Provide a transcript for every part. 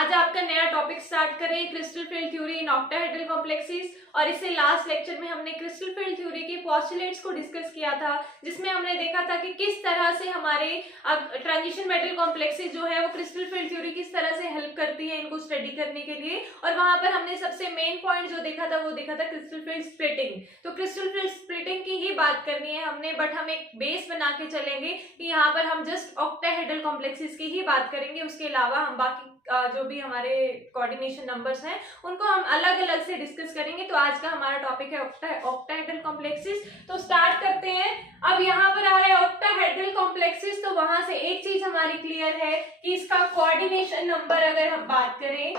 आज आपका नया टॉपिक स्टार्ट करें crystal field theory in octahedral complexes. और इससे लास्ट लेक्चर में हमने क्रिस्टल फील्ड थ्योरी के पोस्टुलेट्स को डिस्कस किया था, जिसमें हमने देखा था कि किस तरह से हमारे ट्रांजिशन मेटल कॉम्प्लेक्सेस जो है वो क्रिस्टल फील्ड थ्योरी किस तरह से हेल्प करती है इनको स्टडी करने के लिए। और वहां पर हमने सबसे मेन पॉइंट जो देखा था वो देखा था क्रिस्टल फील्ड स्प्लिटिंग। तो क्रिस्टल फील्ड स्प्लिटिंग की ही बात करनी है हमने, बट हम एक बेस बना के चलेंगे कि यहाँ पर हम जस्ट ऑक्टाहेड्रल कॉम्प्लेक्सेस की ही बात करेंगे। उसके अलावा हम बाकी जो भी हमारे कोऑर्डिनेशन नंबर्स हैं उनको हम अलग अलग से डिस्कस करेंगे। तो आज का हमारा टॉपिक है ऑक्टाहेड्रल कॉम्प्लेक्सेस। तो स्टार्ट करते हैं। अब यहाँ पर आ रहा है ऑक्टाहेड्रल कॉम्प्लेक्सेस, तो वहां से एक चीज हमारी क्लियर है कि इसका कोऑर्डिनेशन नंबर अगर हम बात करें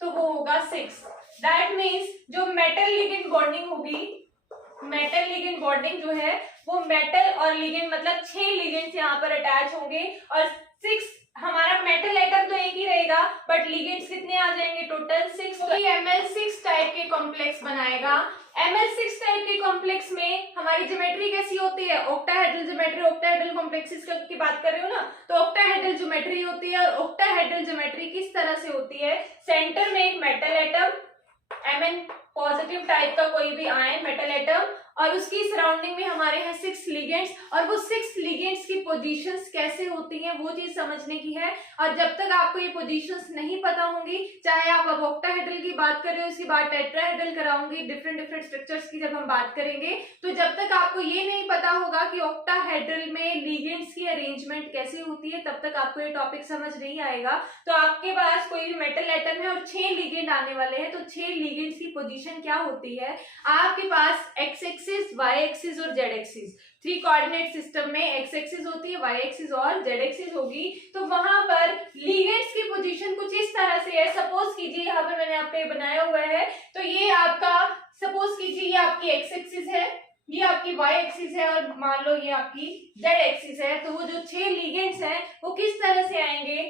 तो वो होगा 6। दैट मीन्स जो मेटल लिगेंड बॉन्डिंग होगी, मेटल लिगेंड बॉन्डिंग जो है वो मेटल और लिगेंड मतलब 6 लिगेंड्स यहाँ पर अटैच होंगे और 6 हमारा मेटल एटम तो एक ही रहेगा बट लिगेंड्स कितने आ जाएंगे टोटल 6। तो ये Ml6 टाइप के कॉम्प्लेक्स बनाएगा। Ml6 टाइप के कॉम्प्लेक्स में हमारी ज्योमेट्री कैसी होती है? Octahedral geometry. ऑक्टाहेड्रल कॉम्प्लेक्सेस की बात कर रहे हो ना, तो ऑक्टाहेड्रल ज्योमेट्री होती है। और ऑक्टाहेड्रल ज्योमेट्री किस तरह से होती है? सेंटर में एक metal atom Mn positive type का कोई भी आयन मेटल एटम और उसकी सराउंडिंग में हमारे हैं 6 लिगेंड्स। और वो 6 लिगेंड्स की पोजीशंस कैसे होती हैं वो चीज समझने की है। और जब तक आपको ये पोजीशंस नहीं पता होंगी, चाहे आप अब ऑक्टाहेड्रल की बात कर रहे हो, उसकी बात टेट्राहेड्रल कराऊंगी, डिफरेंट स्ट्रक्चर्स की जब हम बात करेंगे, तो जब तक आपको ये नहीं पता होगा कि ऑक्टाहेड्रल में लिगेंड्स की अरेंजमेंट कैसे होती है, तब तक आपको ये टॉपिक समझ नहीं आएगा। तो आपके पास कोई भी मेटल एटम है और 6 लिगेंड आने वाले हैं, तो 6 लिगेंड्स की पोजीशन क्या होती है? आपके पास एक्स एक्सिस, वाई एक्सिस और जेड एक्सिस, 3 कोऑर्डिनेट सिस्टम में एक्स एक्सिस होती है, वाई एक्सिस और जेड एक्सिस होगी। तो वहां पर लिगेंड्स की पोजीशन कुछ इस तरह से है। सपोज कीजिए यहाँ पर मैंने आपका ये बनाया हुआ है, तो ये आपका सपोज कीजिए ये आपकी एक्स एक्सिस है, ये आपकी वाई एक्सिस है और मान लो ये आपकी जेड एक्सिस है। तो वो जो 6 लिगेंड्स हैं वो किस तरह से आएंगे?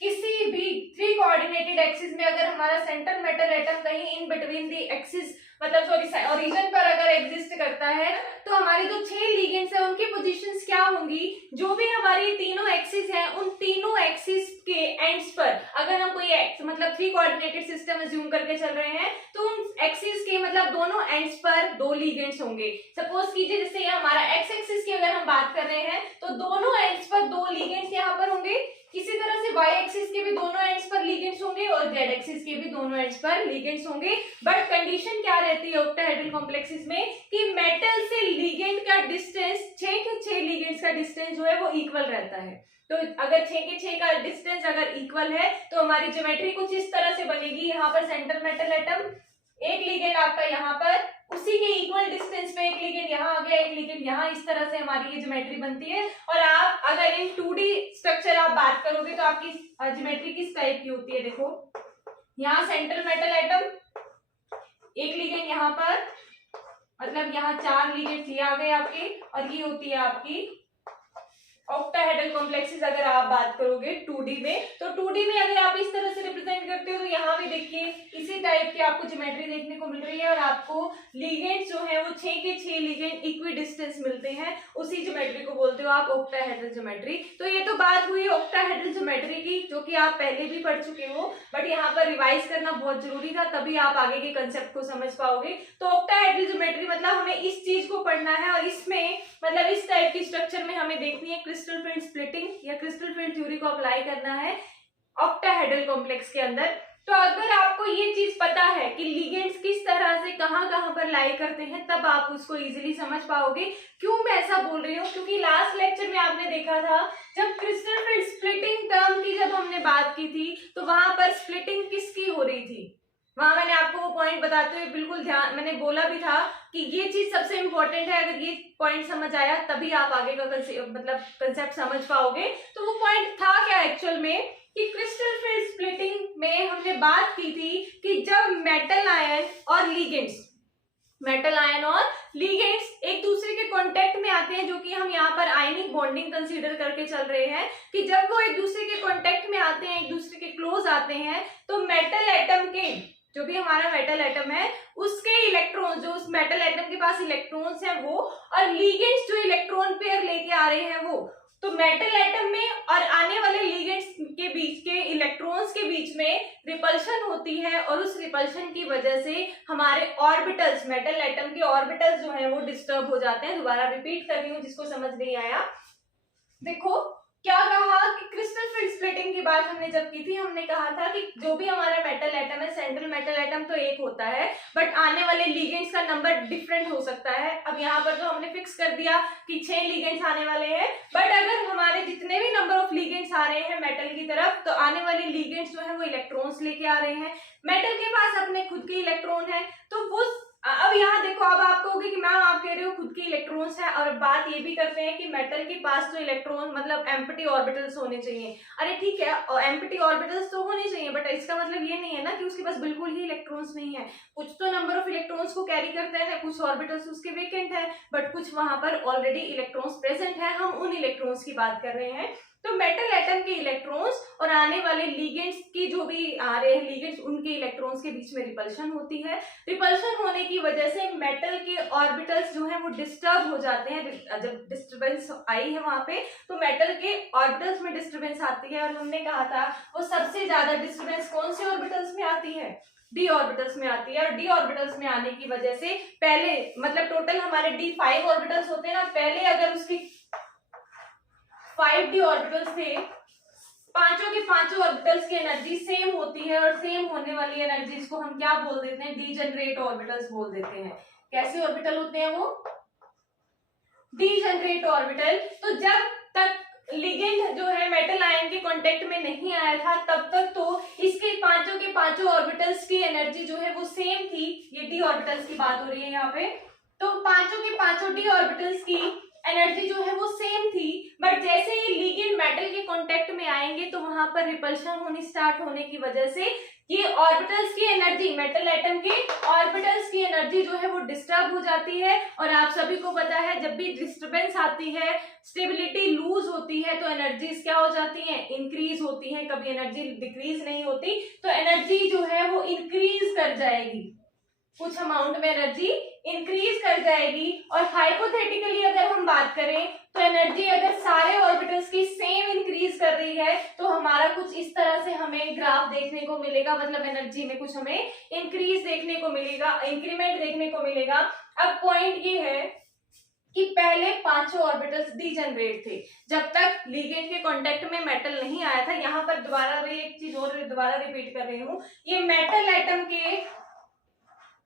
किसी भी 3 कोऑर्डिनेटेड एक्सिस में अगर हमारा सेंटर मेटल एटम कहीं इन बिटवीन दी एक्सिस मतलब सॉरी ओरिजिन पर अगर एग्जिस्ट करता है, तो हमारी जो 6 लिगेंड्स है उनकी पोजीशंस क्या होंगी? जो भी हमारी तीनों एक्सिस हैं उन तीनों एक्सिस के एंड्स पर अगर हम कोई मतलब 3 कोऑर्डिनेटेड सिस्टम अज्यूम करके चल रहे हैं, तो उन एक्सिस के मतलब दोनों एंड्स पर 2 लिगेंड्स होंगे। सपोज कीजिए जैसे ये हमारा एक्स एक्सिस की अगर हम बात कर रहे हैं तो दोनों एंड्स पर 2 लिगेंड्स यहाँ पर होंगे। इसी तरह से वाई एक्सिस के भी दोनों एंड्स पर लिगेंड्स होंगे और जेड एक्सिस के भी दोनों एंड्स पर लिगेंड्स होंगे। बट कंडीशन क्या रहती है ऑक्टाहेड्रल कॉम्प्लेक्सेस में कि मेटल से लिगेंड का डिस्टेंस 6 के 6 लिगेंड्स का डिस्टेंस जो है वो इक्वल रहता है। तो अगर 6 के 6 का डिस्टेंस अगर इक्वल है तो हमारी ज्योमेट्री कुछ इस तरह से बनेगी। यहाँ पर सेंटर मेटल एटम, एक लिगेंड आपका यहाँ पर, उसी के इक्वल डिस्टेंस पे एक लिगेंड यहाँ आ गया, एक लिगेंड यहाँ, इस तरह से हमारी ये ज्योमेट्री बनती है। और आप अगर इन 2D स्ट्रक्चर आप बात करोगे तो आपकी ज्योमेट्री किस टाइप की होती है? देखो यहाँ सेंटर मेटल एटम, एक लिगेंड यहाँ पर, मतलब यहाँ 4 लिगेंड्स ये आ गए आपके, और ये होती है आपकी ऑक्टाहेड्रल कॉम्प्लेक्सेस। अगर आप बात करोगे 2D में, तो 2D में अगर आप इस तरह से रिप्रेजेंट करते हो तो यहाँ भी देखिए इसी टाइप की आपको ज्योमेट्री देखने को मिल रही है और आपको लिगेंड्स जो है वो 6 के 6 लिगेंड इक्वी डिस्टेंस मिलते हैं। उसी ज्योमेट्री को बोलते हो आप ऑक्टाहेड्रल ज्योमेट्री। तो ये तो बात हुई ऑक्टाहेड्रल ज्योमेट्री की, जो कि आप पहले भी पढ़ चुके हो, बट यहाँ पर रिवाइज करना बहुत जरूरी था, तभी आप आगे के कंसेप्ट को समझ पाओगे। तो ऑक्टाहेड्रल ज्योमेट्री मतलब हमें इस चीज को पढ़ना है और इसमें मतलब इस टाइप की स्ट्रक्चर में हमें देखनी है क्रिस्टल फील्ड स्प्लिटिंग या क्रिस्टल फील्ड थ्योरी को अप्लाई करना है ऑक्टाहेड्रल कॉम्प्लेक्स के अंदर। तो अगर आपको ये चीज पता है कि लिगेंड्स किस तरह से कहां कहां पर लाई करते हैं, तब आप उसको इजीली समझ पाओगे। क्यों मैं ऐसा बोल रही हूँ? क्योंकि लास्ट लेक्चर में आपने देखा था जब क्रिस्टल फील्ड स्प्लिटिंग टर्म की जब हमने बात की थी, तो वहां पर स्प्लिटिंग किसकी हो रही थी? वहां मैंने आपको वो पॉइंट बताते हुए बिल्कुल ध्यान, मैंने बोला भी था कि ये चीज सबसे इंपॉर्टेंट है। अगर ये पॉइंट समझ आया तभी आप आगे का मतलब कंसेप्ट समझ पाओगे। तो वो पॉइंट था क्या एक्चुअल में कि क्रिस्टल फील्ड स्प्लिटिंग में हमने बात की थी कि जब मेटल आयन और लिगेंड्स एक दूसरे के कांटेक्ट में आते हैं, जो कि हम यहाँ पर आयनिक बॉन्डिंग कंसीडर करके चल रहे हैं, कि जब वो एक दूसरे के कांटेक्ट में आते हैं, एक दूसरे के क्लोज आते हैं, तो मेटल एटम के जो भी हमारा मेटल एटम है उसके इलेक्ट्रॉन, जो उस मेटल एटम के पास इलेक्ट्रॉन्स हैं वो, और लिगेंड्स जो इलेक्ट्रॉन पेयर लेके आ रहे हैं वो, तो मेटल एटम में और आने वाले लिगेंड्स के बीच के इलेक्ट्रॉन्स के बीच में रिपल्शन होती है और उस रिपल्शन की वजह से हमारे ऑर्बिटल्स, मेटल एटम के ऑर्बिटल्स जो है वो डिस्टर्ब हो जाते हैं। दोबारा रिपीट कर रही हूँ जिसको समझ नहीं आया। देखो क्या कहा कि क्रिस्टल फील्ड स्प्लिटिंग की बात हमने जब की थी, हमने कहा था कि जो भी हमारा मेटल एटम है, सेंट्रल मेटल एटम तो एक होता है, बट आने वाले लिगेंड्स का नंबर डिफरेंट हो सकता है। अब यहाँ पर जो हमने फिक्स कर दिया कि 6 लिगेंड्स आने वाले हैं, बट अगर हमारे जितने भी नंबर ऑफ लिगेंड्स आ रहे हैं मेटल की तरफ, तो आने वाले लिगेंड्स जो है वो इलेक्ट्रॉन्स लेके आ रहे हैं। मेटल के पास अपने खुद के इलेक्ट्रॉन है, तो वो अब यहाँ देखो, अब आप कहोगे कि मैम आप कह रहे हो खुद के इलेक्ट्रॉन्स है, और बात ये भी करते हैं कि मेटल के पास तो इलेक्ट्रॉन मतलब एम्प्टी ऑर्बिटल्स होने चाहिए। अरे ठीक है, एम्प्टी ऑर्बिटल्स तो होने चाहिए, बट इसका मतलब ये नहीं है ना कि उसके पास बिल्कुल ही इलेक्ट्रॉन्स नहीं है। कुछ तो नंबर ऑफ इलेक्ट्रॉन्स को कैरी करते हैं ना, कुछ ऑर्बिटल्स उसके वेकेंट है, बट कुछ वहां पर ऑलरेडी इलेक्ट्रॉन्स प्रेजेंट है। हम उन इलेक्ट्रॉन्स की बात कर रहे हैं। तो मेटल एटम के इलेक्ट्रॉन्स और आने वाले लिगेंड्स की जो भी आ रहे हैं लिगेंड्स, उनके इलेक्ट्रॉन्स के बीच में रिपल्शन होती है। रिपल्शन होने की वजह से मेटल के ऑर्बिटल्स जो है वो डिस्टर्ब हो जाते हैं। जब डिस्टर्बेंस आई है वहां पे, तो मेटल के ऑर्बिटल्स में डिस्टर्बेंस आती है, और हमने कहा था वो सबसे ज्यादा डिस्टर्बेंस कौन से ऑर्बिटल्स में आती है? डी ऑर्बिटल्स में आती है। और डी ऑर्बिटल्स में आने की वजह से पहले मतलब टोटल हमारे डी 5 ऑर्बिटल्स होते हैं ना, पहले अगर उसकी 5d ऑर्बिटल्स थे, पांचों के पांचों ऑर्बिटल्स की एनर्जी सेम होती है, और सेम होने वाली एनर्जीज को हम क्या बोल देते हैं? डीजेनरेट ऑर्बिटल्स बोल देते हैं। कैसे ऑर्बिटल होते हैं वो? Degenerate orbital. तो जब तक लिगेंड जो है मेटल आयन के कांटेक्ट में नहीं आया था, तब तक तो इसके पांचों के पांचों ऑर्बिटल्स की एनर्जी जो है वो सेम थी। ये डी ऑर्बिटल्स की बात हो रही है यहाँ पे। तो पांचों के पांचों डी ऑर्बिटल्स की एनर्जी जो है वो सेम थी, बट जैसे ये लिगेंड मेटल के कांटेक्ट में आएंगे तो वहां पर रिपल्शन होनी स्टार्ट होने की वजह से ये ऑर्बिटल्स की एनर्जी, मेटल एटम के ऑर्बिटल्स की एनर्जी जो है वो डिस्टर्ब हो जाती है। और आप सभी को पता है जब भी डिस्टर्बेंस आती है, स्टेबिलिटी लूज होती है, तो एनर्जीज क्या हो जाती हैं? इंक्रीज होती हैं। कभी एनर्जी डिक्रीज नहीं होती। तो एनर्जी जो है वो इंक्रीज कर जाएगी, कुछ अमाउंट में एनर्जी इंक्रीज कर जाएगी। और हाइपोथेटिकली अगर हम बात करें तो एनर्जी अगर सारे ऑर्बिटल्स की सेम इंक्रीज कर रही है, तो हमारा कुछ इस तरह से हमें ग्राफ देखने को मिलेगा, मतलब एनर्जी में कुछ हमें इंक्रीज देखने को मिलेगा, इंक्रीमेंट देखने को मिलेगा। अब पॉइंट ये है कि पहले पांचों ऑर्बिटल्स डीजेनरेट थे जब तक लिगेंड के कांटेक्ट में मेटल नहीं आया था। यहाँ पर दोबारा मैं एक चीज और दोबारा रिपीट कर रही हूँ, ये मेटल एटम के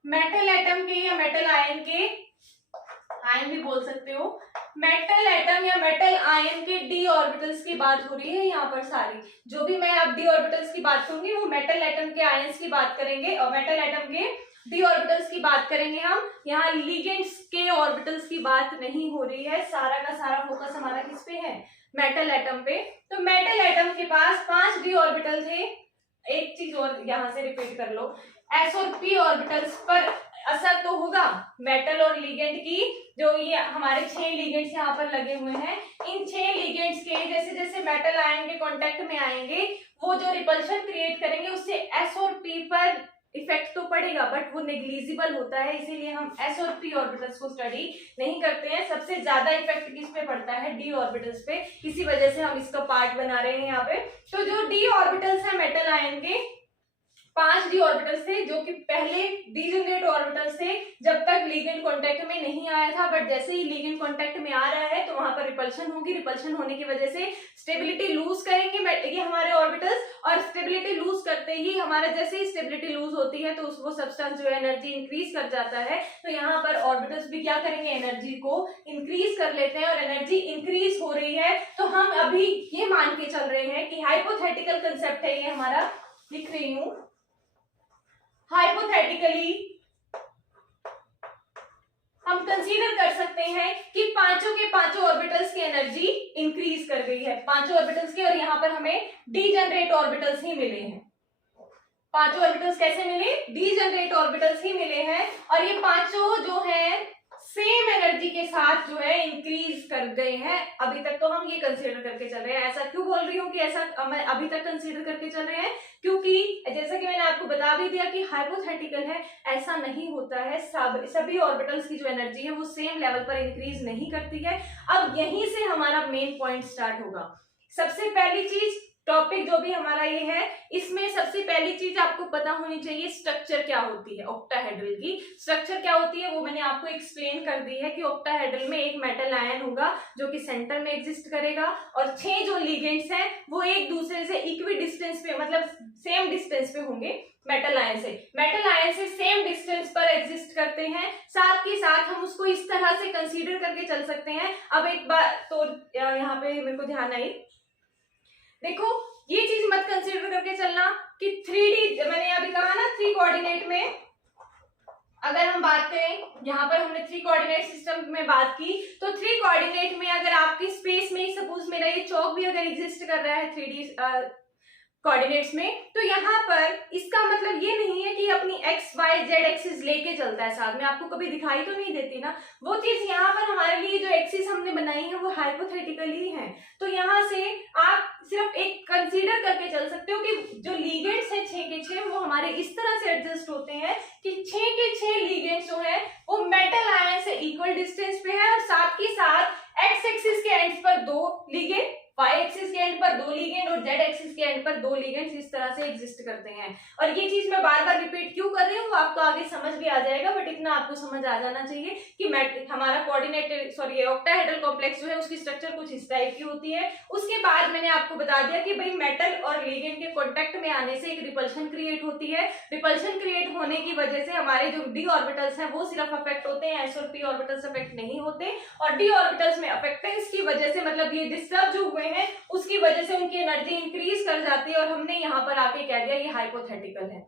या मेटल आयन के, आयन भी बोल सकते हो, मेटल एटम या मेटल आयन के डी ऑर्बिटल्स की बात हो रही है यहाँ पर। सारी जो भी मैं अब डी ऑर्बिटल्स की बात करूंगी वो मेटल एटम के आयंस की बात करेंगे, और मेटल एटम के डी ऑर्बिटल्स की बात करेंगे हम। यहाँ लिगेंड्स के ऑर्बिटल्स की बात नहीं हो रही है। सारा का सारा फोकस हमारा किस पे है? मेटल एटम पे। तो मेटल एटम के पास 5 डी ऑर्बिटल थे। एक चीज और यहाँ से रिपीट कर लो, एस और पी ऑर्बिटल्स पर असर तो होगा मेटल और लिगेंड की। जो ये हमारे 6 लिगेंड्स यहाँ पर लगे हुए हैं, इन 6 लिगेंड्स के जैसे जैसे मेटल आयन के कांटेक्ट में आएंगे, वो जो रिपल्शन क्रिएट करेंगे उससे एस और पी पर इफेक्ट तो पड़ेगा, बट वो नेग्लिजिबल होता है। इसीलिए हम एस और पी ऑर्बिटल्स को स्टडी नहीं करते हैं। सबसे ज्यादा इफेक्ट किस पे पड़ता है? डी ऑर्बिटल्स पे। इसी वजह से हम इसका पार्ट बना रहे हैं यहाँ पे। तो जो डी ऑर्बिटल्स है मेटल आयन के, 5 डी ऑर्बिटल्स थे जो कि पहले डीजेनरेट ऑर्बिटल्स थे जब तक लिगेंड कांटेक्ट में नहीं आया था, बट जैसे ही लिगेंड कांटेक्ट में आ रहा है तो वहां पर रिपल्शन होगी। रिपल्शन होने की वजह से स्टेबिलिटी लूज करेंगे ये हमारे ऑर्बिटल्स, और स्टेबिलिटी लूज करते ही हमारा, जैसे ही स्टेबिलिटी लूज होती है तो वो सब्सटेंस जो है एनर्जी इंक्रीज कर जाता है। तो यहाँ पर ऑर्बिटल्स भी क्या करेंगे? एनर्जी को इंक्रीज कर लेते हैं, और एनर्जी इंक्रीज हो रही है तो हम अभी ये मान के चल रहे हैं कि हाइपोथेटिकल कंसेप्ट है ये हमारा, लिख रही हूं, हाइपोथेटिकली हम कंसीडर कर सकते हैं कि पांचों के पांचों ऑर्बिटल्स की एनर्जी इंक्रीज कर गई है, पांचों ऑर्बिटल्स की, और यहाँ पर हमें डीजेनरेट ऑर्बिटल्स ही मिले हैं। पांचों ऑर्बिटल्स कैसे मिले? डीजेनरेट ऑर्बिटल्स ही मिले हैं। और ये पांचों जो हैं सेम एनर्जी के साथ जो है इंक्रीज कर गए हैं। अभी तक तो हम ये कंसीडर करके चल रहे हैं। ऐसा क्यों बोल रही हूँ कि ऐसा मैं अभी तक कंसीडर करके चल रहे हैं, क्योंकि जैसा कि मैंने आपको बता भी दिया कि हाइपोथेटिकल है, ऐसा नहीं होता है। सभी ऑर्बिटल्स की जो एनर्जी है वो सेम लेवल पर इंक्रीज नहीं करती है। अब यहीं से हमारा मेन पॉइंट स्टार्ट होगा। सबसे पहली चीज, टॉपिक जो भी हमारा ये है, इसमें सबसे पहली चीज आपको पता होनी चाहिए स्ट्रक्चर क्या होती है। ऑक्टाहेड्रल की स्ट्रक्चर क्या होती है वो मैंने आपको एक्सप्लेन कर दी है कि ऑक्टाहेड्रल में एक मेटल आयन होगा जो कि सेंटर में एग्जिस्ट करेगा, और 6 जो लिगेंड्स हैं वो एक दूसरे से इक्वी डिस्टेंस पे, मतलब सेम डिस्टेंस पे होंगे मेटल आयन से सेम डिस्टेंस पर एग्जिस्ट करते हैं। साथ के साथ हम उसको इस तरह से कंसीडर करके चल सकते हैं। अब एक बात तो यहाँ पे मेरे को ध्यान आई, देखो ये चीज मत कंसीडर करके चलना कि 3D, मैंने अभी कहा ना 3 कोऑर्डिनेट में अगर हम बात करें, यहाँ पर हमने 3 कोऑर्डिनेट सिस्टम में बात की, तो 3 कोऑर्डिनेट में अगर आपकी स्पेस में सपोज मेरा ये चौक भी अगर एग्जिस्ट कर रहा है 3D कोऑर्डिनेट्स में, तो यहाँ पर इसका मतलब ये नहीं है कि अपनी एक्स वाई जेड एक्सिस लेके चलता है साथ में, आपको कभी दिखाई तो नहीं देती ना वो चीज। यहाँ पर हमारे लिए जो एक्सिस हमने बनाई है वो हाइपोथेटिकली है, तो यहाँ से आप सिर्फ एक कंसीडर करके चल सकते हो कि जो लीगेंड्स हैं 6 के 6 वो हमारे इस तरह से एडजस्ट होते हैं कि 6 के 6 लीगेंड्स जो है वो मेटल आयन से इक्वल डिस्टेंस पे है, और साथ के साथ एक्स एक्सिस के एंड पर 2 लीगेंड, वाई एक्सिस के एंड पर 2 लिगेंड और जेड एक्सिस के एंड पर 2 लिगेंड्स इस तरह से एग्जिस्ट करते हैं। और ये चीज मैं बार बार रिपीट क्यों कर रही हूँ वो आपको आगे समझ भी आ जाएगा, बट इतना आपको समझ आ जाना चाहिए कि हमारा ऑक्टाहेड्रल कॉम्प्लेक्स जो है उसकी स्ट्रक्चर कुछ इस टाइप की होती है। उसके बाद मैंने आपको बता दिया कि भाई मेटल और लिगेंड के कॉन्टेक्ट में आने से एक रिपल्शन क्रिएट होती है। रिपल्शन क्रिएट होने की वजह से हमारे जो डी ऑर्बिटल्स हैं वो सिर्फ अफेक्ट होते हैं, एस और पी ऑर्बिटल्स अफेक्ट नहीं होते। और डी ऑर्बिटल्स में अफेक्टेंस की वजह से, मतलब ये डिस्टर्ब जो हुए हैं उसकी वजह से उनकी एनर्जी इंक्रीज कर जाती है, और हमने यहाँ पर आके कह दिया ये हाइपोथेटिकल है।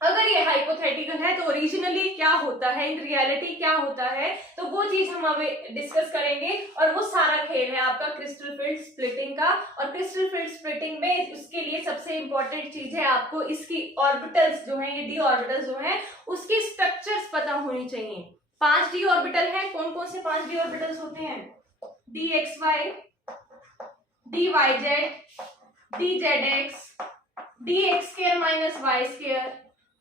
अगर ये हाइपोथेटिकल है तो ओरिजिनली क्या होता है, इन रियलिटी क्या होता है, तो वो चीज हम अभी डिस्कस करेंगे। और वो सारा खेल है आपका क्रिस्टल फील्ड स्प्लिटिंग का, और क्रिस्टल फील्ड स्प्लिटिंग में उसके लिए सबसे इंपॉर्टेंट चीज है आपको इसकी ऑर्बिटल्स जो है, ये डी ऑर्बिटल्स जो है उसकी स्ट्रक्चर्स पता होनी चाहिए। 5 डी ऑर्बिटल है, कौन कौन से 5 डी ऑर्बिटल्स होते हैं? D x y, d Y z, d z x, d x square minus Y square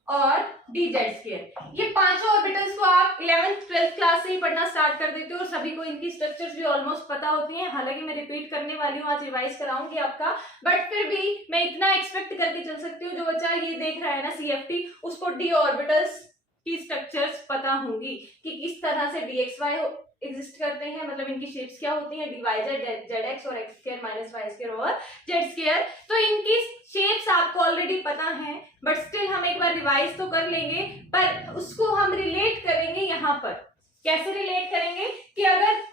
और डी जेड स्क्वायर। ये पांचों ऑर्बिटल्स को आप 11th 12th क्लास से ही पढ़ना स्टार्ट कर देते हो और सभी को इनकी स्ट्रक्चर्स भी ऑलमोस्ट पता होती हैं। हालांकि मैं रिपीट करने वाली हूँ, आज रिवाइज कराऊंगी आपका, बट फिर भी मैं इतना एक्सपेक्ट करके चल सकती हूँ जो बच्चा ये देख रहा है ना CFT, उसको डी ऑर्बिटल्स की स्ट्रक्चर्स पता होंगी कि किस तरह से डी एक्स वाई एग्जिस्ट करते हैं, मतलब इनकी शेप्स क्या होती हैं, D Y Z, Z x और X square minus Y square और जेड स्क्वायर। तो इनकी शेप्स आपको ऑलरेडी पता है, बट स्टिल हम एक बार रिवाइज तो कर लेंगे, पर उसको हम रिलेट करेंगे यहाँ पर। कैसे रिलेट करेंगे कि अगर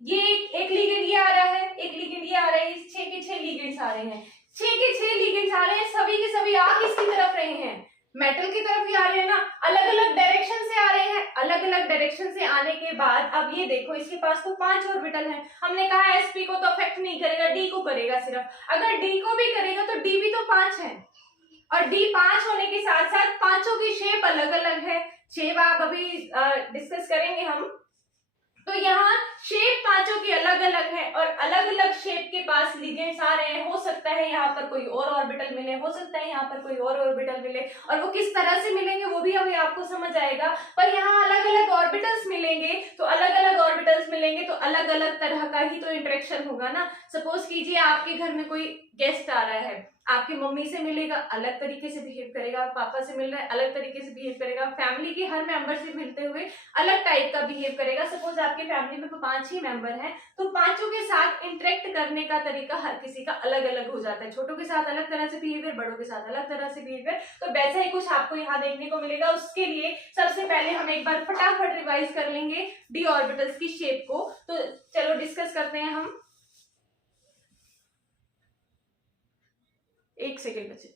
ये एक लिगेंड ये आ रहा है, एक लिगेंड ये आ रहा है, 6 के 6 लिगेंड्स आ रहे हैं, 6 के 6 लिगेंड्स आ रहे हैं, सभी के सभी आ किसकी तरफ रहे हैं, मेटल की तरफ ही आ रहे हैं ना, अलग अलग डायरेक्शन से आ रहे हैं। अलग अलग डायरेक्शन से आने के बाद अब ये देखो इसके पास तो 5 ऑर्बिटल हैं, हमने कहा एसपी को तो अफेक्ट नहीं करेगा, डी को करेगा सिर्फ। अगर डी को भी करेगा तो डी भी तो 5 है, और डी 5 होने के साथ साथ पांचों की शेप अलग अलग है। शेप आप अभी डिस्कस करेंगे हम, तो यहाँ शेप पांचों की अलग अलग है और अलग अलग शेप के पास लिगेंड्स आ रहे हैं। हो सकता है यहाँ पर कोई और ऑर्बिटल मिले, हो सकता है यहाँ पर कोई और ऑर्बिटल मिले, और वो किस तरह से मिलेंगे वो भी अभी आपको समझ आएगा। पर यहाँ अलग अलग ऑर्बिटल्स मिलेंगे, तो अलग अलग ऑर्बिटल्स मिलेंगे तो अलग अलग तरह का ही तो इंटरेक्शन होगा ना। सपोज कीजिए आपके घर में कोई गेस्ट आ रहा है, आपकी मम्मी से मिलेगा अलग तरीके से बिहेव करेगा, पापा से मिल रहा है अलग तरीके से बिहेव करेगा, फैमिली के हर मेंबर से मिलते हुए अलग टाइप का बिहेव करेगा। सपोज आपके फैमिली में 5 ही मेंबर हैं, तो पांचों के साथ इंटरेक्ट करने का तरीका हर किसी का अलग अलग हो जाता है। छोटों के साथ अलग तरह से बिहेवियर, बड़ों के साथ अलग तरह से बिहेवियर, तो वैसा ही कुछ आपको यहाँ देखने को मिलेगा। उसके लिए सबसे पहले हम एक बार फटाफट रिवाइज कर लेंगे डी ऑर्बिटल्स की शेप को। तो चलो डिस्कस करते हैं हम। एक सेकेंड बचे।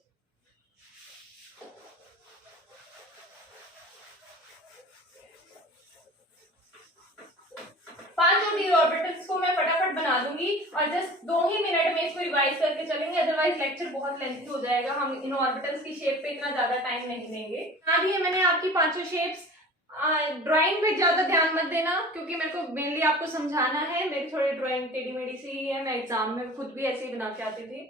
पांचों डी ऑर्बिटल्स को मैं फटाफट बना दूंगी और जस्ट 2 ही मिनट में इसको रिवाइज करके चलेंगे, अदरवाइज लेक्चर बहुत लेंथी हो जाएगा। हम इन ऑर्बिटल्स की शेप पे इतना ज्यादा टाइम नहीं लेंगे। बना दी है मैंने आपकी पांचों शेप्स। ड्राइंग पे ज्यादा ध्यान मत देना, क्योंकि मेरे को मेनली आपको समझाना है। मेरी थोड़ी ड्राइंग टेढ़ी मेढ़ी सी ही है, मैं एग्जाम में खुद भी ऐसे ही बना के आती थी,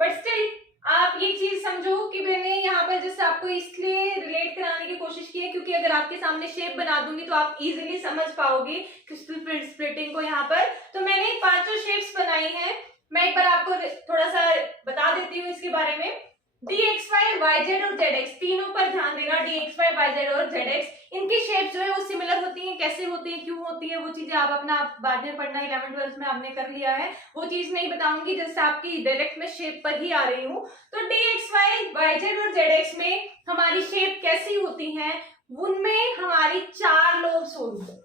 बट स्टिल आप ये चीज समझो कि मैंने यहाँ पर जैसे आपको इसलिए रिलेट कराने की कोशिश की है क्योंकि अगर आपके सामने शेप बना दूंगी तो आप इजीली समझ पाओगे क्रिस्टल स्प्लिटिंग को। यहाँ पर तो मैंने 5 शेप्स बनाई हैं, मैं एक बार आपको थोड़ा सा बता देती हूँ इसके बारे में। dxy, yz और zx तीनों पर ध्यान देना। dxy, yz और zx इनकी शेप जो है वो सिमिलर होती है। कैसे होती है, क्यों होती है, वो चीजें आप अपना बाद में पढ़ना, 11th-12th में आपने कर लिया है, वो चीज नहीं बताऊंगी, जैसे आपकी डायरेक्ट में शेप पर ही आ रही हूँ। तो dxy, yz और zx में हमारी शेप कैसी होती है, उनमें हमारी 4 लोब्स होंगी।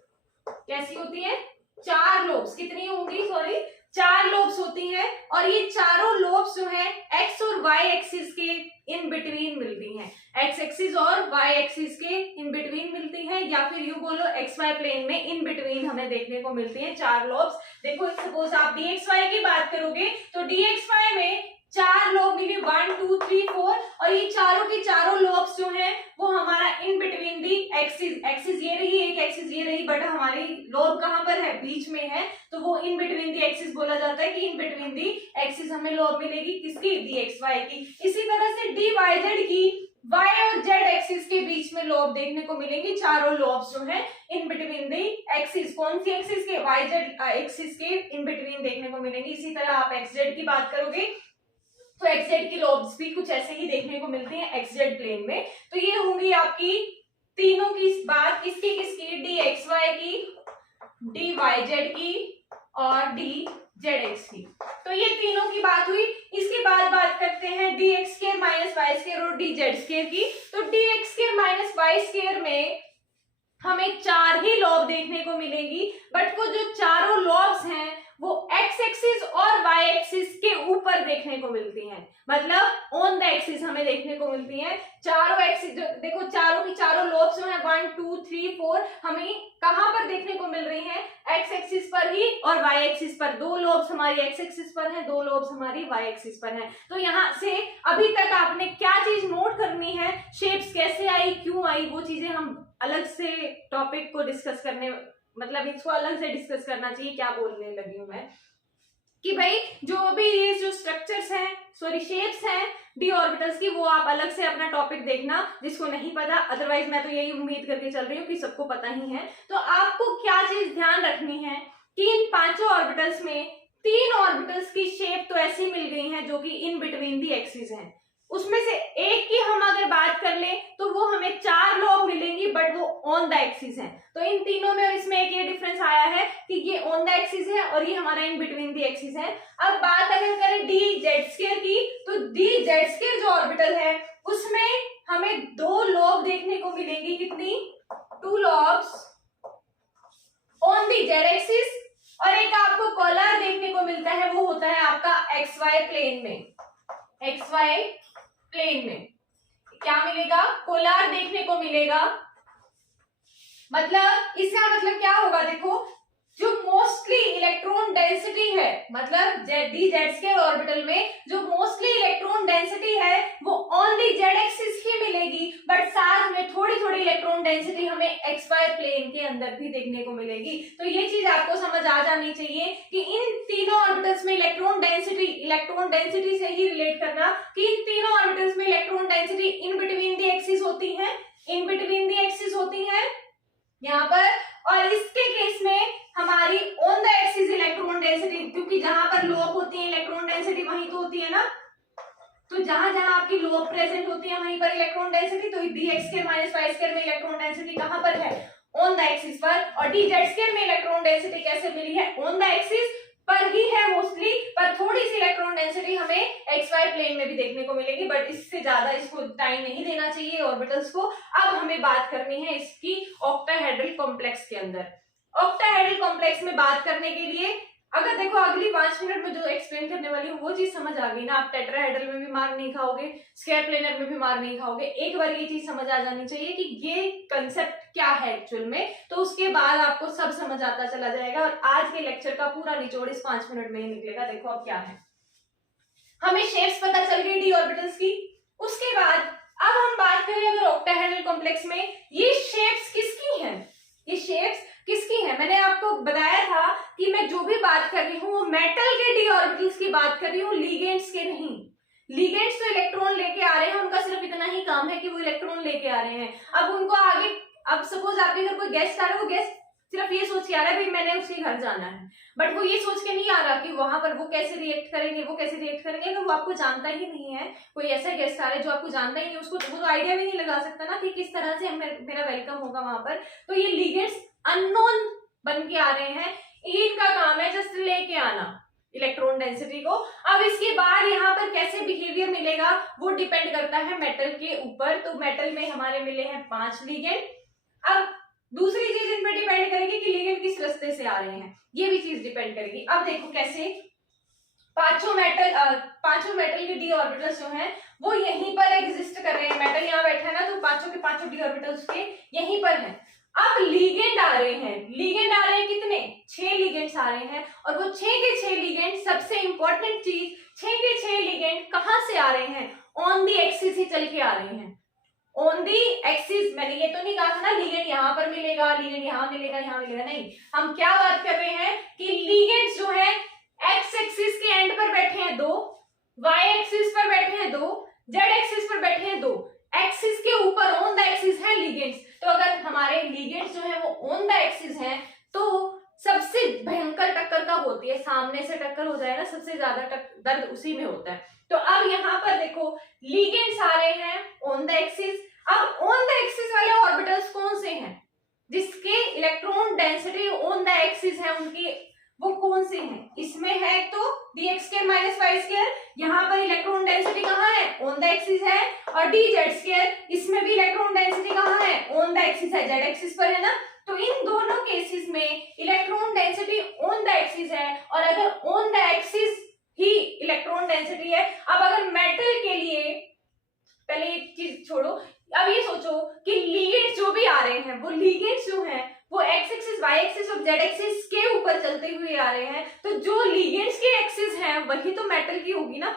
कैसी होती है? 4 लोब्स। कितनी होंगी? सॉरी, 4 लोब्स होती हैं, और ये चारों लोब्स जो है एक्स और वाई एक्सिस के इन बिटवीन मिलती हैं। एक्स एक्सिस और वाई एक्सिस के इन बिटवीन मिलती हैं, या फिर यूं बोलो एक्स वाई प्लेन में इन बिटवीन हमें देखने को मिलती हैं 4 लोब्स। देखो सपोज आप dxy की बात करोगे तो dxy में 4 लोब मिले, 1 2 3 4, और ये चारों के चारों लोब्स जो हैं वो हमारा in between the axis, axis ये रही, एक एक्सिस ये रही, बट हमारी लोब कहाँ पर है? बीच में है, तो वो इन बिटवीन दी एक्सिस बोला जाता है कि इन बिटवीन दी एक्सिस हमें लोब मिलेगी किसकी? dxy की। इसी तरह से dyz की y और z एक्सिस के बीच में लोब देखने को मिलेंगी। चारों लोब्स जो है इन बिटवीन दी एक्सिस, कौन सी एक्सिस के? yz एक्सिस के इन बिटवीन देखने को मिलेंगी। इसी तरह आप xz की बात करोगे तो xz की लोब्स भी कुछ ऐसे ही देखने को मिलती हैं xz प्लेन में। तो ये होंगी आपकी तीनों की बात, किसकी किसकी? dxy की, dyz की और dzx की। तो ये तीनों की बात हुई। इसके बाद बात करते हैं dx square minus Y square और dz स्क्वायर की। तो dx square minus Y square में हमें 4 ही लॉब देखने को मिलेंगी, बट वो जो चारों लॉब्स हैं वो एक्स एक्सिस और वाई एक्सिस के ऊपर देखने को मिलती हैं, मतलब ऑन द एक्सिस हमें देखने को मिलती हैं। चारों एक्सिस देखो, चारों की चारों लॉब्स जो है 1 2 3 4 हमें कहां पर देखने को मिल रही हैं? एक्स एक्सिस पर ही और वाई एक्सिस पर। 2 लॉब्स हमारी एक्स एक्सिस पर हैं, 2 लॉब्स हमारी वाई एक्सिस पर हैं। तो यहाँ से अभी तक आपने क्या चीज नोट करनी है? शेप्स कैसे आई, क्यों आई, वो चीजें हम अलग से टॉपिक को डिस्कस करने, मतलब इसको अलग से डिस्कस करना चाहिए। क्या बोलने लगी हूं मैं कि भाई जो भी ये जो स्ट्रक्चर्स हैं, सॉरी शेप्स हैं डी ऑर्बिटल्स की, वो आप अलग से अपना टॉपिक देखना जिसको नहीं पता। अदरवाइज मैं तो यही उम्मीद करके चल रही हूँ कि सबको पता ही है। तो आपको क्या चीज ध्यान रखनी है कि इन 5 ऑर्बिटल्स में 3 ऑर्बिटल्स की शेप तो ऐसी मिल गई है जो कि इन बिटवीन दी एक्सिस हैं। उसमें से एक की हम अगर बात कर लें तो वो हमें 4 लोब मिलेंगी, बट वो ऑन द एक्सिस हैं। तो इन तीनों में और इसमें एक ये डिफरेंस आया है कि ये ऑन द एक्सिस है और ये हमारा इन बिटवीन दी एक्सिस है। अब बात अगर करें dz स्क्वायर की, तो dz स्क्वायर जो ऑर्बिटल है उसमें हमें 2 लोब देखने को मिलेंगी। कितनी? 2 lobes on the z axis, और एक आपको कॉलर देखने को मिलता है, वो होता है आपका xy प्लेन में। xy प्लेन में क्या मिलेगा? पोलर देखने को मिलेगा। मतलब इसका मतलब क्या होगा? देखो, जो मोस्टली इलेक्ट्रॉन डेंसिटी है, मतलब dz के ऑर्बिटल में जो मोस्टली इलेक्ट्रॉन डेंसिटी है वो ऑन दी z एक्सिस ही मिलेगी, बट साथ में थोड़ी थोड़ी इलेक्ट्रॉन डेंसिटी हमें xy प्लेन के अंदर भी देखने को मिलेगी। तो ये चीज आपको समझ आ जानी चाहिए कि इन तीनों ऑर्बिटल्स में इलेक्ट्रॉन डेंसिटी से ही रिलेट करना कि इन तीनों ऑर्बिटल्स में electron density in between the axis होती है, इन बिटवीन दी एक्सिस होती है यहाँ पर। और इसके केस में हमारी on the axis electron density, क्योंकि जहां पर लोब होती है इलेक्ट्रॉन डेंसिटी वहीं तो होती है ना, तो जहां जहां आपकी लोब प्रेजेंट होती है वहीं पर इलेक्ट्रॉन डेंसिटी। तो dx square minus Y square में इलेक्ट्रॉन डेंसिटी कहां पर है? ऑन द एक्सिस पर। और dz स्क्वायर में इलेक्ट्रॉन डेंसिटी कैसे मिली है? ऑन द एक्सिस पर ही है मोस्टली, पर थोड़ी सी इलेक्ट्रॉन डेंसिटी हमें xy प्लेन में भी देखने को मिलेगी, बट इससे ज्यादा इसको टाइम नहीं देना चाहिए ऑर्बिटल्स को। अब हमें बात करनी है इसकी ऑक्टाहेड्रल कॉम्प्लेक्स के अंदर। ऑक्टाहेड्रल कॉम्प्लेक्स में बात करने के लिए अगर देखो अगली 5 मिनट में जो एक्सप्लेन करने वाली हूँ वो चीज समझ आ गई ना, आप टेट्राहेड्रल में भी मार नहीं खाओगे, स्क्वायर प्लेनर में भी मार नहीं खाओगे। एक बार ये चीज समझ आ जानी चाहिए कि ये कंसेप्ट क्या है एक्चुअल में, तो उसके बाद आपको सब समझ आता चला जाएगा। और आज के लेक्चर का पूरा निचोड़ इस 5 मिनट में ही निकलेगा। देखो अब क्या है, हमें शेप्स पता चल गई डी ऑर्बिटल्स की। उसके बाद अब हम बात करें अगर ऑक्टाहेड्रल कॉम्प्लेक्स में ये शेप्स किसकी हैं, है कि वो इलेक्ट्रॉन लेके आ रहे हैं। अब उनको आगे, अब सपोज आपके घर कोई गेस्ट आ रहा है, वो गेस्ट सिर्फ ये सोच के आ रहा है भाई मैंने उसके घर जाना है, बट वो ये सोच के नहीं आ रहा कि वहां पर वो कैसे रिएक्ट करेंगे, वो कैसे रिएक्ट करेंगे, अगर वो आपको जानता ही नहीं है। कोई ऐसा गेस्ट आ रहा है जो आपको जानता ही नहीं, उसको वो तो आइडिया भी नहीं लगा सकता ना कि किस तरह से मेरा वेलकम होगा वहां पर। तो ये लिगेंड्स अननोन बन के आ रहे हैं, इनका काम है जस्ट लेके आना इलेक्ट्रॉन डेंसिटी को। अब इसके बाद यहाँ पर कैसे बिहेवियर मिलेगा वो डिपेंड करता है मेटल के ऊपर। तो मेटल में हमारे मिले हैं 5 लिगेंड। अब दूसरी चीज इन पर डिपेंड करेगी कि लिगेंड किस रास्ते से आ रहे हैं, ये भी चीज डिपेंड करेगी। अब देखो कैसे पांचों मेटल के डी ऑर्बिटल्स जो हैं वो यहीं पर एग्जिस्ट कर रहे हैं। मेटल यहाँ बैठा है ना, तो पांचों के पांचों डी ऑर्बिटल्स के यहीं पर हैं। अब लिगेंड आ रहे हैं, कितने? 6 लिगेंड्स आ रहे हैं, और वो 6 के 6 लिगेंड, सबसे इंपॉर्टेंट चीज, 6 के 6 लिगेंड कहां से आ रहे हैं? ऑन दी एक्सिस ही चल के आ रहे हैं। ऑन दी एक्सिस, मैंने ये तो नहीं कहा था ना लिगेंड यहाँ पर मिलेगा, लिगेंड यहाँ मिलेगा, यहाँ मिलेगा, नहीं। हम क्या बात कर रहे हैं कि लिगेंड्स जो है एक्स एक्सिस के एंड पर बैठे हैं 2, वाई एक्सिस पर बैठे हैं 2, जेड एक्सिस पर बैठे हैं 2। एक्सिस के ऊपर ऑन द एक्सिस है लिगेंड्स। तो अगर हमारे लिगेंड्स जो है वो ऑन द एक्सिस हैं, तो सबसे भयंकर टक्कर कब होती है? सामने से टक्कर हो जाए ना, सबसे ज्यादा दर्द उसी में होता है। तो अब यहाँ पर देखो लिगेंड्स आ रहे हैं ऑन द एक्सिस। अब ऑन द एक्सिस वाले ऑर्बिटल्स कौन से हैं? जिसके electron density on the axis है उनकी, वो कौन से हैं? इसमें है तो dx² - y², यहाँ पर इलेक्ट्रॉन डेंसिटी कहाँ है? ऑन द एक्सिस है। और dz², इसमें भी इलेक्ट्रॉन डेंसिटी कहाँ है? ऑन द एक्सिस है, z एक्सिस पर है ना। तो इन दोनों केसेस में electron density on the axis है, और अगर on the axis he electron density है। अब अगर मेटल के लिए, पहले एक चीज छोड़ो, अब ये सोचो कि लिगेंड्स जो भी आ रहे हैं, वो लिगेंड्स जो हैं वो एक्स एक्सिस, वाई एक्सिस और जेड एक्सिस के ऊपर चलते हुए आ रहे हैं। तो जो लिगेंड्स की एक्सिस है वही तो मेटल की होगी ना।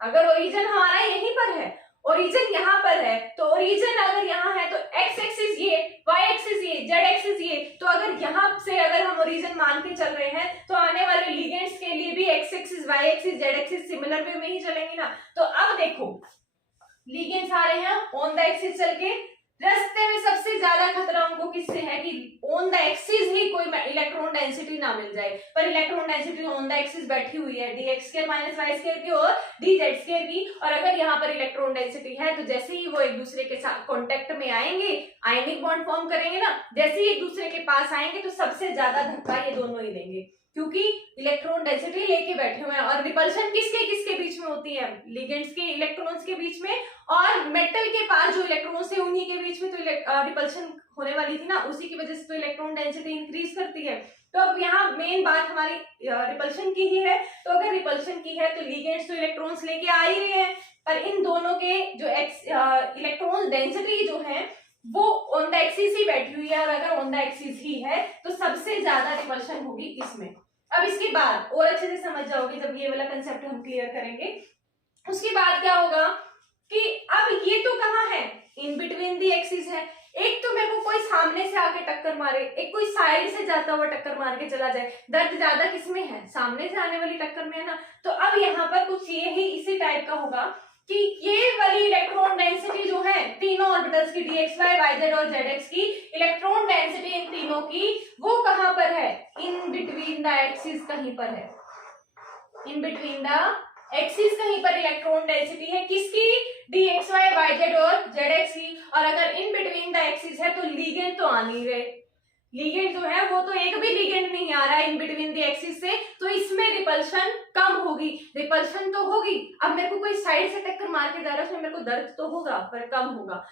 अगर ओरिजिन हमारा यहीं पर है, ओरिजिन यहाँ पर है, तो ओरिजिन अगर यहाँ है तो एक्स एक्सिस ये, वाई एक्सिस ये, जेड एक्सिस ये। तो अगर यहाँ से अगर हम ओरिजिन मान के चल रहे हैं, तो आने वाले लिगेंड्स के लिए भी x axis, y axis, z axis similar way में ही चलेंगे ना। तो अब देखो लिगेंड्स आ रहे हैं ऑन द एक्सिस चल के, रास्ते में सबसे ज्यादा खतरा उनको किससे है कि ऑन द एक्सिस ही कोई इलेक्ट्रॉन डेंसिटी ना मिल जाए। पर electron density on the axis बैठी हुई है, dx² - y² की और dz² की। और अगर यहाँ पर इलेक्ट्रॉन डेंसिटी है, तो जैसे ही वो एक दूसरे के साथ कांटेक्ट में आएंगे, आयनिक बॉन्ड फॉर्म करेंगे ना, जैसे ही एक दूसरे के पास आएंगे, तो सबसे ज्यादा धक्का ये दोनों ही देंगे, क्योंकि इलेक्ट्रॉन डेंसिटी लेके बैठे हुए हैं। और रिपल्शन किसके किसके बीच में होती है? लिगेंड्स के इलेक्ट्रॉन्स के बीच में, और मेटल के पास जो इलेक्ट्रॉन्स है उन्हीं के बीच में तो रिपल्शन होने वाली थी ना, उसी की वजह से तो इलेक्ट्रॉन डेंसिटी इंक्रीज करती है। तो अब यहाँ मेन बात हमारी रिपल्शन की ही है। तो अगर रिपल्शन की है तो लिगेंड्स तो इलेक्ट्रॉन्स लेके आ ही रहे हैं, पर इन दोनों के जो इलेक्ट्रॉन डेंसिटी जो है वो ऑन द एक्सिस ही बैठी हुई है, और अगर ऑन द एक्सिस ही है तो सबसे ज्यादा रिपल्शन होगी इसमें। अब इसके बाद और अच्छे से समझ जाओगे जब ये वाला कंसेप्ट हम क्लियर करेंगे। उसके बाद क्या होगा कि अब ये तो कहाँ है? इन बिटवीन दी एक्सिस है। एक तो मेरे को कोई सामने से आके टक्कर मारे, एक कोई साइड से जाता हुआ टक्कर मार के चला जाए, दर्द ज्यादा किसमें है? सामने से आने वाली टक्कर में है ना। तो अब यहाँ पर कुछ ये ही इसी टाइप का होगा कि ये वाली इलेक्ट्रॉन डेंसिटी जो है तीनों ऑर्बिटल्स की, dxy, yz और zx की इलेक्ट्रॉन डेंसिटी इन तीनों की, वो कहां पर है? इन बिटवीन द एक्सिस कहीं पर है। इन बिटवीन द एक्सिस कहीं पर इलेक्ट्रॉन डेंसिटी है किसकी? dxy, yz और zx की। और अगर इन बिटवीन द एक्सिस है तो लिगेंड तो आ नहीं रहे, लिगेंड जो है वो तो एक भी लिगेंड नहीं आ रहा है इन बिटवीन द एक्सिस से, तो इसमें रिपल्शन कम होगी। रिपल्शन तो होगी, अब मेरे को कोई साइड से टक्कर मार के जा रहा है, उसमें मेरे को दर्द तो होगा पर कम होगा।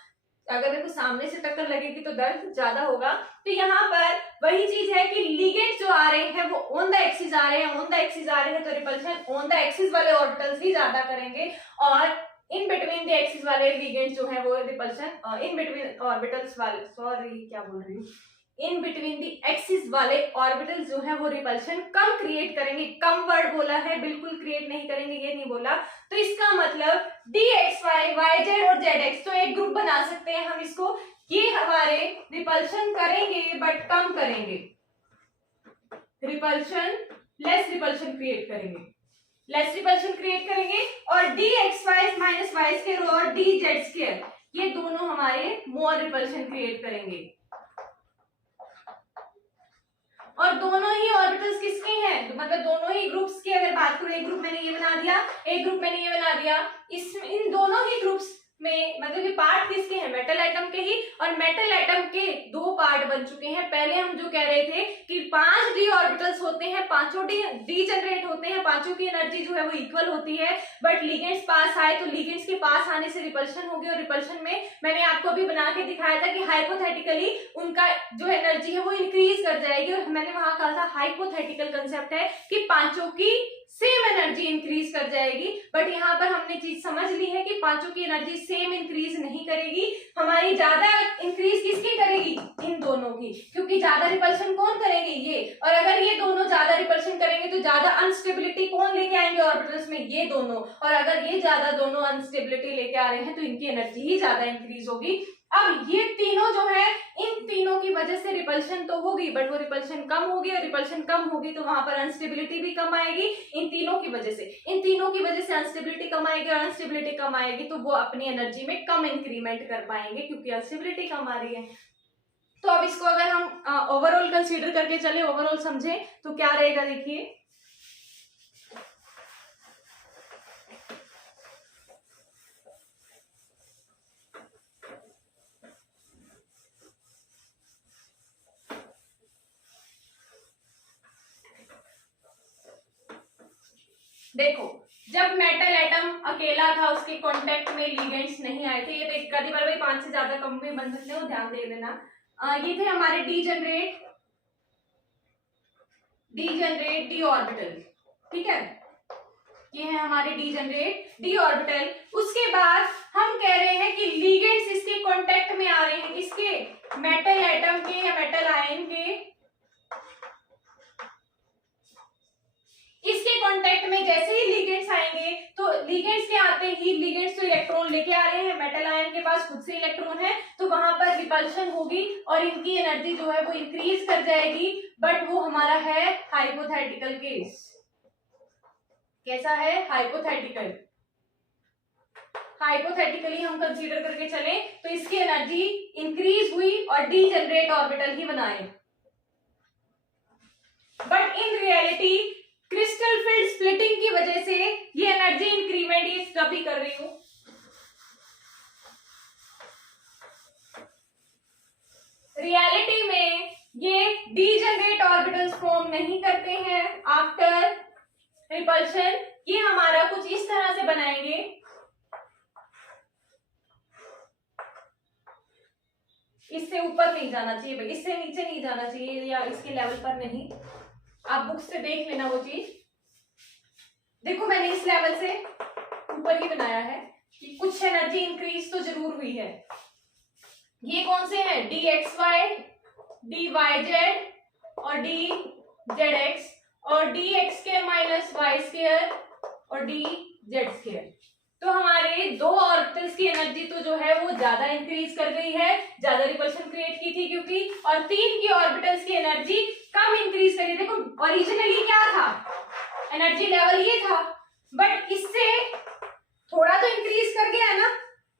अगर मेरे को सामने से टक्कर लगेगी तो दर्द ज्यादा होगा। तो यहाँ पर वही चीज है कि लिगेंड जो आ रहे हैं वो ऑन द एक्सिस आ रहे हैं, ऑन द एक्सिस आ रहे हैं, तो रिपल्शन ऑन द एक्सिस वाले ऑर्बिटल्स ही ज्यादा करेंगे, और इन बिटवीन द एक्सिस वाले लिगेंड जो है वो रिपल्शन इन बिटवीन ऑर्बिटल्स वाले, सॉरी क्या बोल रही हूँ, इन बिटवीन दी एक्सिस वाले ऑर्बिटल जो है वो रिपल्शन कम क्रिएट करेंगे। कम वर्ड बोला है, बिल्कुल क्रिएट नहीं करेंगे ये नहीं बोला। तो इसका मतलब dxy, yz और zx, तो एक ग्रुप बना सकते हैं हम इसको, ये हमारे रिपल्शन करेंगे बट कम करेंगे, रिपल्शन लेस रिपल्शन क्रिएट करेंगे, लेस रिपल्शन क्रिएट करेंगे। और dxy - y² और dz², ये दोनों हमारे मोर रिपल्शन क्रिएट करेंगे। और दोनों ही ऑर्बिटल्स किसके हैं, तो मतलब दोनों ही ग्रुप्स की अगर बात करूं, एक ग्रुप मैंने ये बना दिया, एक ग्रुप मैंने ये बना दिया, इन दोनों ही ग्रुप्स में मतलब कि पार्ट किसके हैं, मेटल एटम के ही। और मेटल एटम के दो पार्ट बन चुके हैं। पहले हम जो कह रहे थे कि 5 डी ऑर्बिटल्स होते हैं, पांचों डी जनरेट होते हैं, पांचों की एनर्जी जो है वो इक्वल होती है, बट लिगेंड्स पास आए तो लिगेंड्स के पास आने से रिपल्शन होगी। और रिपल्शन में मैंने आपको अभी बना के दिखाया था कि हाइपोथेटिकली उनका जो एनर्जी है वो इंक्रीज कर जाएगी। और मैंने वहां कहा था हाइपोथेटिकल कंसेप्ट है कि पांचों की सेम एनर्जी इंक्रीज कर जाएगी, बट यहाँ पर हमने चीज समझ ली है कि पांचों की एनर्जी सेम इंक्रीज नहीं करेगी, हमारी ज्यादा इंक्रीज किसकी करेगी, इन दोनों की, क्योंकि ज्यादा रिपल्शन कौन करेंगे, ये। और अगर ये दोनों ज्यादा रिपल्शन करेंगे तो ज्यादा अनस्टेबिलिटी कौन लेके आएंगे ऑर्बिटल्स में, ये दोनों। और अगर ये ज्यादा दोनों अनस्टेबिलिटी लेके आ रहे हैं तो इनकी एनर्जी ही ज्यादा इंक्रीज होगी। अब ये तीनों जो है, इन तीनों की वजह से रिपल्शन तो होगी, बट वो रिपल्शन कम होगी, और रिपल्शन कम होगी तो वहां पर अनस्टेबिलिटी भी कम आएगी। इन तीनों की वजह से अनस्टेबिलिटी कम आएगी, और अनस्टेबिलिटी कम आएगी तो वो अपनी एनर्जी में कम इंक्रीमेंट कर पाएंगे, क्योंकि अनस्टेबिलिटी कम आ रही है। तो अब इसको अगर हम ओवरऑल कंसीडर करके चले, ओवरऑल समझे तो क्या रहेगा, देखिए देखो, जब मेटल एटम अकेला था, उसके कांटेक्ट में लिगेंड्स नहीं आए थे, ये कभी बार भाई 5 से ज्यादा कम में बन सकते हो, ध्यान दे लेना। ये थे हमारे डी जनरेट डी ऑर्बिटल, ठीक है, ये है हमारे डी ऑर्बिटल। उसके बाद हम कह रहे हैं कि लिगेंड्स इसके कांटेक्ट में आ रहे हैं, किसके, मेटल एटम के या मेटल आयन के। इसके कांटेक्ट में जैसे ही लिगेंड्स आएंगे, तो लिगेंड्स के आते ही, लिगेंड्स तो इलेक्ट्रॉन लेके आ रहे हैं, मेटल आयन के पास खुद से इलेक्ट्रॉन है, तो वहां पर रिपल्शन होगी और इनकी एनर्जी जो है वो इंक्रीज कर जाएगी, बट वो हमारा है हाइपोथेटिकल केस। कैसा है, हाइपोथेटिकली हम कंसीडर करके चले तो इसकी एनर्जी इंक्रीज हुई और डी जनरेट ऑर्बिटल ही बनाए, but in reality crystal field splitting की वजह से ये एनर्जी इंक्रीमेंट ये तभी कर रही हूं, रियलिटी में ये डीजनरेट ऑर्बिटल्स फॉर्म नहीं करते हैं आफ्टर रिपल्शन। ये हमारा कुछ इस तरह से बनाएंगे, इससे ऊपर नहीं जाना चाहिए भाई, इससे नीचे नहीं जाना चाहिए, या इसके लेवल पर नहीं, आप बुक से देख लेना वो चीज। देखो मैंने इस लेवल से ऊपर ही बनाया है कि कुछ एनर्जी इंक्रीज तो जरूर हुई है। ये कौन से हैं, d x y, d Y z और डी जेड एक्स, और d x square minus Y square और डी जेड स्क्वायर। तो हमारे दो ऑर्बिटल्स की एनर्जी तो जो है वो ज्यादा इंक्रीज कर गई है, ज्यादा रिपल्शन क्रिएट की थी क्योंकि, और 3 की ऑर्बिटल्स की एनर्जी कम इंक्रीज करी। देखो ओरिजिनली क्या था, एनर्जी लेवल ये था, बट इससे थोड़ा तो इंक्रीज कर गया है ना,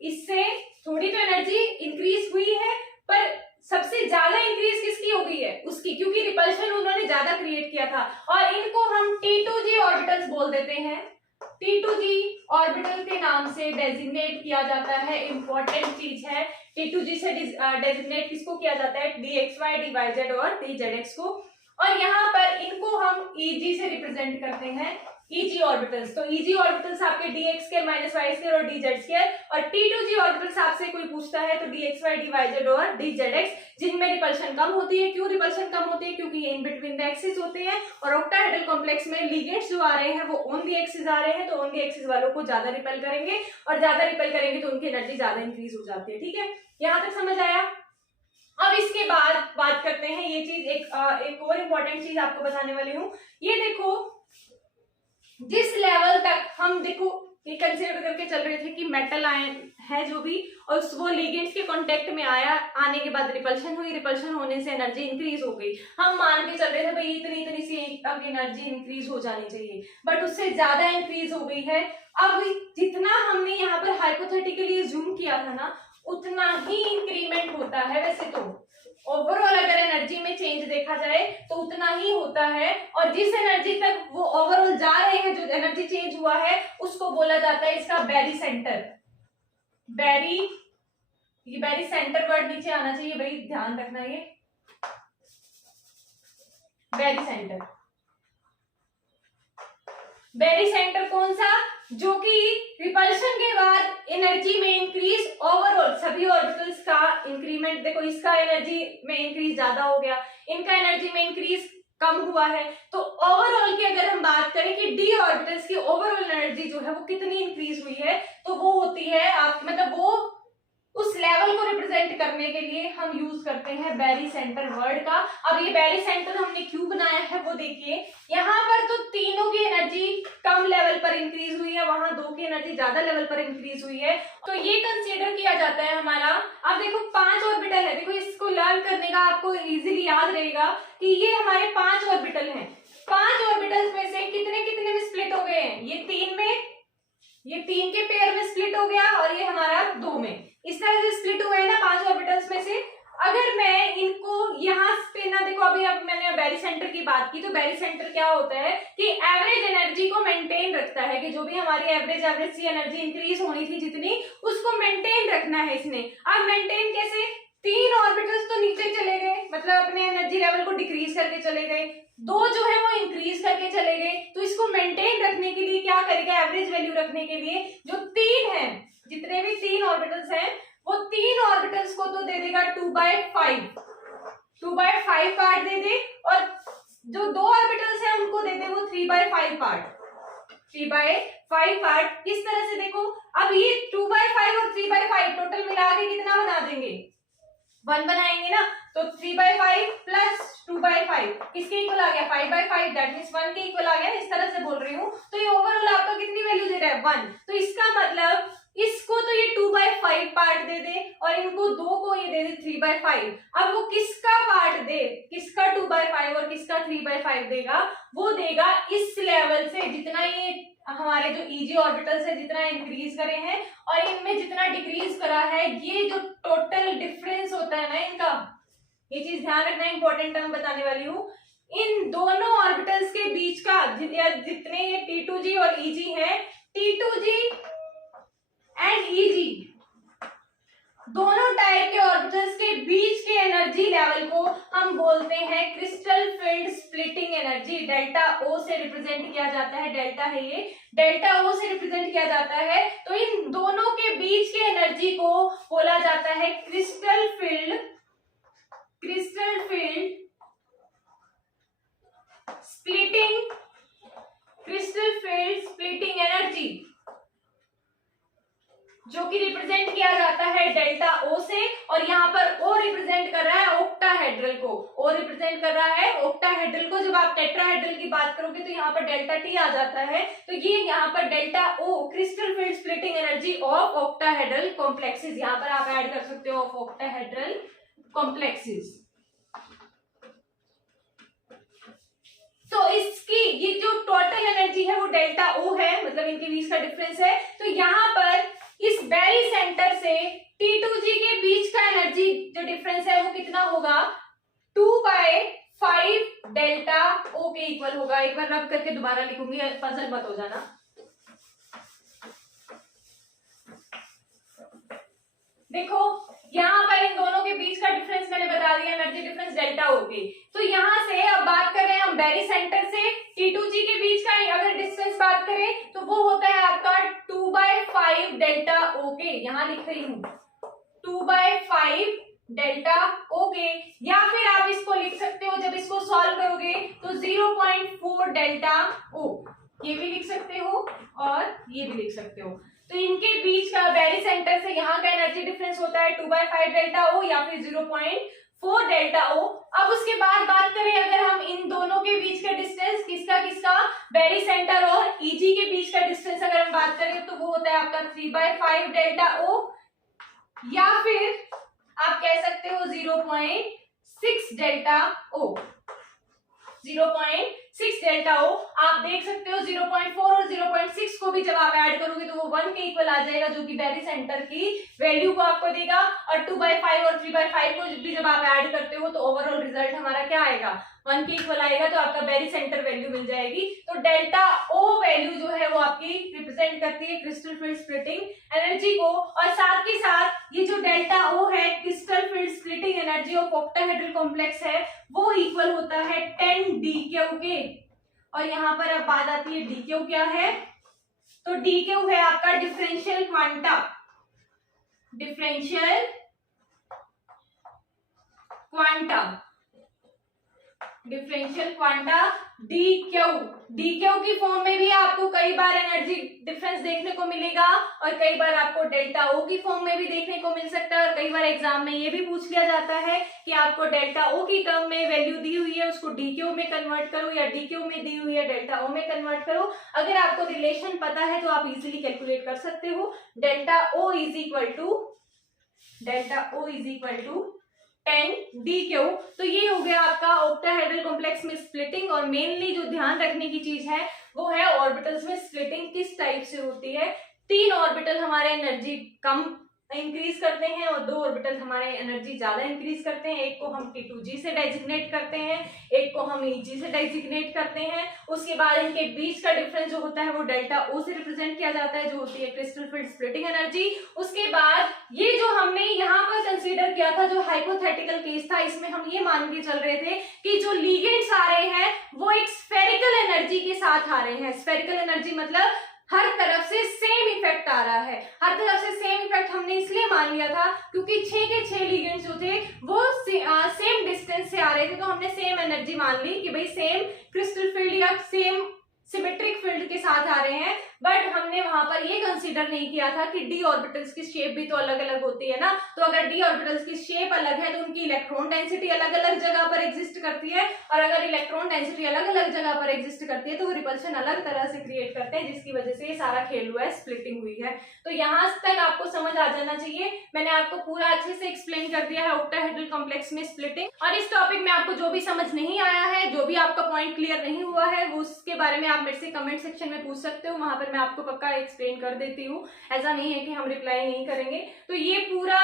इससे थोड़ी तो एनर्जी इंक्रीज हुई है, पर सबसे ज्यादा इंक्रीज किसकी हो गई है, उसकी, क्योंकि रिपल्शन उन्होंने ज्यादा क्रिएट किया था। और इनको हम T2G ऑर्बिटल्स बोल देते हैं, T2G ऑर्बिटल के नाम से डेजिग्नेट किया जाता है, इंपॉर्टेंट चीज है। T2G से डेजिग्नेट किसको किया जाता है, DXY, DYZ और DZX को, और यहाँ पर इनको हम EG से रिप्रेजेंट करते हैं, EG ऑर्बिटल्स। तो EG ऑर्बिटल्स आपके DX square minus Y square और DZ स्क्वायर, और T2G ऑर्बिटल्स आपसे कोई पूछता है तो DXY, DYZ और DZX, जिनमें रिपल्शन कम होती है। क्यों रिपल्शन कम होती है, क्योंकि ये इन बिटवीन द एक्सिस होते हैं, और ऑक्टाहेड्रल कॉम्प्लेक्स में लिगेंड्स जो आ रहे हैं वो ऑन द एक्सिस आ रहे हैं, तो ऑन द एक्सिस वालों को ज्यादा रिपेल करेंगे, और ज्यादा रिपेल करेंगे तो उनकी एनर्जी ज्यादा इंक्रीज हो जाती है। ठीक है, यहां तक समझ आया। अब इसके बाद बात करते हैं, ये चीज एक और इम्पोर्टेंट चीज आपको बताने वाली हूँ। ये देखो, जिस लेवल तक हम देखो ये कंसीडर करके चल रहे थे कि मेटल आयन है जो भी, और वो लिगेंड्स के कांटेक्ट में आया, आने के बाद रिपल्शन हुई, रिपल्शन होने से एनर्जी इंक्रीज हो गई। हम मान के चल रहे थे भाई इतनी सी अब एनर्जी इंक्रीज हो जानी चाहिए, बट उससे ज्यादा इंक्रीज हो गई है। अब जितना हमने यहाँ पर हाइपोथेटिकली जूम किया था ना, उतना ही इंक्रीमेंट होता है। वैसे तो ओवरऑल अगर एनर्जी में चेंज देखा जाए तो उतना ही होता है, और जिस एनर्जी तक वो ओवरऑल जा रहे हैं, जो एनर्जी चेंज हुआ है, उसको बोला जाता है इसका बैरी सेंटर। ये बैरी सेंटर वर्ड नीचे आना चाहिए भाई, ध्यान रखना। ये बैरी सेंटर, बैरी सेंटर कौन सा? जो कि रिपल्शन के बाद एनर्जी में इंक्रीज, ओवरऑल सभी ऑर्बिटल्स का इंक्रीमेंट। देखो इसका एनर्जी में इंक्रीज ज्यादा हो गया, इनका एनर्जी में इंक्रीज कम हुआ है। तो ओवरऑल की अगर हम बात करें कि डी ऑर्बिटल्स की ओवरऑल एनर्जी जो है वो कितनी इंक्रीज हुई है, तो वो होती है आप, मतलब वो उस लेवल को रिप्रेजेंट करने के लिए हम यूज करते हैं बैरी सेंटर वर्ड का। अब ये बैरी सेंटर हमने क्यों बनाया है वो देखिए, यहाँ पर तो तीनों की एनर्जी कम लेवल पर इंक्रीज हुई है, वहां दो की एनर्जी ज्यादा लेवल पर इंक्रीज हुई है, तो ये कंसीडर किया जाता है हमारा। अब देखो 5 ऑर्बिटल है, देखो इसको लर्न करने का आपको इजीली याद रहेगा कि ये हमारे 5 ऑर्बिटल हैं। 5 ऑर्बिटल्स में से कितने कितने में स्प्लिट हो गए हैं? ये 3 में, ये 3 के पेयर में स्प्लिट हो गया, और ये हमारा 2 में। इस तरह से स्प्लिट हुए हैं ना 5 ऑर्बिटल्स में से। अगर मैं इनको यहाँ पे ना, देखो अभी अब मैंने बैरी सेंटर की बात की, तो बैरी सेंटर क्या होता है कि एवरेज एनर्जी को मेंटेन रखता है, कि जो भी हमारी एवरेज सी एनर्जी इंक्रीज होनी थी जितनी, उसको मेंटेन रखना है इसने। अब मेंटेन कैसे? 3 ऑर्बिटल्स तो नीचे चले गए, मतलब अपने एनर्जी लेवल को डिक्रीज करके चले गए, 2 जो है वो इंक्रीज करके चले गए, तो इसको मेंटेन रखने के लिए क्या करेगा? एवरेज वैल्यू रखने के लिए जो 3 है, जितने भी 3 ऑर्बिटल्स हैं, वो 3 ऑर्बिटल्स को तो दे देगा 2/5 पार्ट दे दे, और जो 2 ऑर्बिटल्स हैं उनको दे दे वो 3/5 पार्ट। किस तरह से देखो, अब ये 2/5 और 3/5 टोटल मिला के कितना बना देंगे? 1 बनाएंगे ना, तो 3/5 प्लस 2/5 किसके इक्वल आ गया? 5/5, दैट मींस 1 के इक्वल आ गया। इस तरह से बोल रही हूँ, तो ये ओवरऑल आपका कितनी वैल्यू दे रहा है? 1। तो इसका मतलब इसको तो ये 2/5 पार्ट दे दे, और इनको 2 को ये दे दे 3/5। अब वो किसका पार्ट दे, किसका 2/5 और किसका 3/5 देगा? वो देगा इस लेवल से, जितना ये हमारे जो ईजी ऑर्बिटल्स है जितना इंक्रीज करे हैं, और इनमें जितना डिक्रीज करा है, ये जो टोटल डिफरेंस होता है ना इनका, ये चीज ध्यान रखना, इंपॉर्टेंट मैं बताने वाली हूँ। इन दोनों ऑर्बिटल्स के बीच का जितने ये T2G और EG है, T2G एंड EG दोनों टाइप के ऑर्बिटल्स के बीच के एनर्जी लेवल को हम बोलते हैं crystal field splitting energy. Delta O से रिप्रेजेंट किया जाता है, डेल्टा है ये, डेल्टा O से रिप्रेजेंट किया जाता है। तो इन दोनों के बीच के एनर्जी को बोला जाता है क्रिस्टल फील्ड स्प्लिटिंग एनर्जी, जो कि रिप्रेजेंट किया जाता है डेल्टा O से, और यहाँ पर O रिप्रेजेंट कर रहा है ऑक्टाहेड्रल को, O रिप्रेजेंट कर रहा है ऑक्टाहेड्रल को। जब आप टेट्राहेड्रल की बात करोगे तो यहाँ पर डेल्टा T आ जाता है, तो ये यहाँ पर delta O crystal field splitting energy of octahedral complexes, यहाँ पर आप ऐड कर सकते हो ऑफ ऑक्टाहेड्रल कॉम्प्लेक्सेस। तो इसकी ये जो टोटल एनर्जी है वो डेल्टा O है, मतलब इनके बीच का डिफरेंस है। तो यहाँ पर इस बैरी सेंटर से T2G के बीच का एनर्जी जो डिफरेंस है वो कितना होगा? 2/5 डेल्टा O के इक्वल होगा। एक बार रब करके दोबारा लिखूंगी, पजल मत हो जाना। देखो यहाँ पर इन दोनों के बीच का डिफरेंस मैंने बता दिया, एनर्जी डिफरेंस डेल्टा O के। तो यहाँ से अब बात कर रहे हैं हम बैरी सेंटर से T2G के बीच का अगर डिस्टेंस बात करें तो वो होता है आपका 2/5 डेल्टा O के। यहाँ लिख रही हूँ 2/5 डेल्टा O के, या फिर आप इसको लिख सकते हो, जब इसको सॉल्व करोगे तो 0.4 डेल्टा O, ये भी लिख सकते हो और ये भी लिख सकते हो। तो इनके बीच का बैरी सेंटर से यहाँ का एनर्जी डिफरेंस होता है 2/5 डेल्टा O या फिर 0.4 डेल्टा O। अब उसके बाद बात करें अगर हम इन दोनों के बीच का डिस्टेंस, किसका बैरी सेंटर और EG के बीच का डिस्टेंस अगर हम बात करें तो वो होता है आपका 3/5 डेल्टा O, या फिर आप कह सकते हो 0.6 डेल्टा O, 0.6 6 डेल्टा ओ। आप देख सकते हो 0.4 और 0.6 को भी जब आप ऐड करोगे तो वो 1 के इक्वल आ जाएगा, जो कि बैरी सेंटर की वैल्यू को आपको देगा। और 2/5 और 3/5 को भी जब आप ऐड करते हो तो ओवरऑल रिजल्ट हमारा क्या आएगा, 1 के इक्वल आएगा, तो आपका बैरी सेंटर वैल्यू मिल जाएगी। तो डेल्टा ओ वैल्यू जो है वो आपकी रिप्रेजेंट करती है क्रिस्टल फील्ड स्प्लिटिंग एनर्जी को। और साथ ही साथ ये जो डेल्टा ओ है crystal field splitting energy of octahedral complex है वो इक्वल होता है 10 DQ के। और यहाँ पर अब बात आती है DQ क्या है, तो DQ है आपका differential quanta, differential quanta, differential quanta DQ की फॉर्म में भी आपको कई बार एनर्जी डिफरेंस देखने को मिलेगा और कई बार आपको डेल्टा ओ की फॉर्म में भी देखने को मिल सकता है। और कई बार एग्जाम में ये भी पूछ लिया जाता है कि आपको डेल्टा ओ की टर्म में वैल्यू दी हुई है उसको DQ में कन्वर्ट करो, या DQ में दी हुई है डेल्टा ओ में कन्वर्ट करो। अगर आपको रिलेशन पता है तो आप इजीली कैलकुलेट कर सकते हो। Delta o is equal to 10 DQ। तो ये हो गया आपका ऑक्टाहेड्रल कॉम्प्लेक्स में स्प्लिटिंग। और मेनली जो ध्यान रखने की चीज है वो है ऑर्बिटल्स में स्प्लिटिंग किस टाइप से होती है। 3 ऑर्बिटल हमारे एनर्जी कम इंक्रीज करते हैं और 2 ऑर्बिटल हमारे एनर्जी ज्यादा इंक्रीज करते हैं। एक को हम T2G से डेजिग्नेट करते हैं, एक को हम EG से डेजिग्नेट करते हैं। उसके बाद इनके बीच का डिफरेंस जो होता है वो डेल्टा ओ से रिप्रेजेंट किया जाता है, जो होती है क्रिस्टल फील्ड स्प्लिटिंग एनर्जी। उसके बाद ये जो हमने यहाँ पर कंसीडर किया था जो हाइपोथेटिकल केस था, इसमें हम ये मान के चल रहे थे कि जो लीगेंड्स आ रहे हैं वो एक स्फेरिकल एनर्जी के साथ आ रहे हैं। स्फेरिकल एनर्जी मतलब हर तरफ से सेम इफेक्ट आ रहा है। हर तरफ से सेम इफेक्ट हमने इसलिए मान लिया था क्योंकि 6 के 6 लिगेंड्स जो थे वो सेम डिस्टेंस से आ रहे थे, तो हमने सेम एनर्जी मान ली कि भाई सेम क्रिस्टल फील्ड या सेम सिमेट्रिक फील्ड के साथ आ रहे हैं। बट हमने वहां पर ये कंसीडर नहीं किया था कि डी ऑर्बिटल्स की शेप भी तो अलग अलग होती है ना। तो अगर डी ऑर्बिटल्स की शेप अलग है तो उनकी इलेक्ट्रॉन डेंसिटी अलग अलग जगह पर एग्जिस्ट करती है, और अगर इलेक्ट्रॉन डेंसिटी अलग अलग जगह पर एग्जिस्ट करती है तो वो रिपल्शन अलग तरह से क्रिएट करते हैं, जिसकी वजह से ये सारा खेल हुआ है, स्प्लिटिंग हुई है। तो यहाँ तक आपको समझ आ जाना चाहिए। मैंने आपको पूरा अच्छे से एक्सप्लेन कर दिया है ऑक्टाहेड्रल कॉम्प्लेक्स में स्प्लिटिंग। और इस टॉपिक में आपको जो भी समझ नहीं आया है, जो भी आपका पॉइंट क्लियर नहीं हुआ है, वो उसके बारे में आप मेरे से कमेंट सेक्शन में पूछ सकते हो। वहां पर मैं आपको पक्का एक्सप्लेन कर देती हूँ। ऐसा नहीं है कि हम रिप्लाई नहीं करेंगे। तो ये पूरा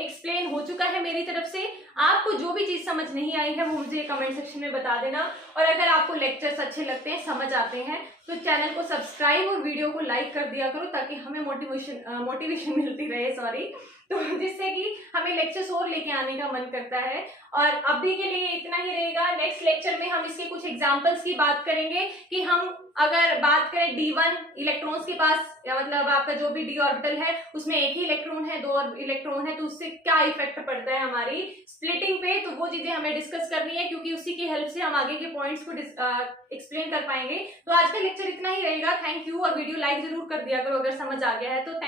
एक्सप्लेन हो चुका है मेरी तरफ से। आपको जो भी चीज समझ नहीं आई है वो मुझे कमेंट सेक्शन में बता देना। और अगर आपको लेक्चर्स अच्छे लगते हैं, समझ आते हैं, तो चैनल को सब्सक्राइब और वीडियो को लाइक कर दिया करो ताकि हमें मोटिवेशन मिलती रहे, तो जिससे कि हमें लेक्चर्स और लेके आने का मन करता है। और अभी के लिए इतना ही रहेगा। नेक्स्ट लेक्चर में हम इसके कुछ एग्जांपल्स की बात करेंगे कि हम अगर बात करें D1 इलेक्ट्रॉन्स के पास, या मतलब आपका जो भी डी ऑर्बिटल है उसमें एक ही इलेक्ट्रॉन है, 2 इलेक्ट्रॉन है, तो उससे क्या इफेक्ट पड़ता है हमारी स्प्लिटिंग पे, तो वो चीजें हमें डिस्कस करनी है, क्योंकि उसी की हेल्प से हम आगे के पॉइंट्स को एक्सप्लेन कर पाएंगे। तो आज का लेक्चर इतना ही रहेगा। Thank you. और वीडियो लाइक जरूर कर दिया करो अगर समझ आ गया है तो।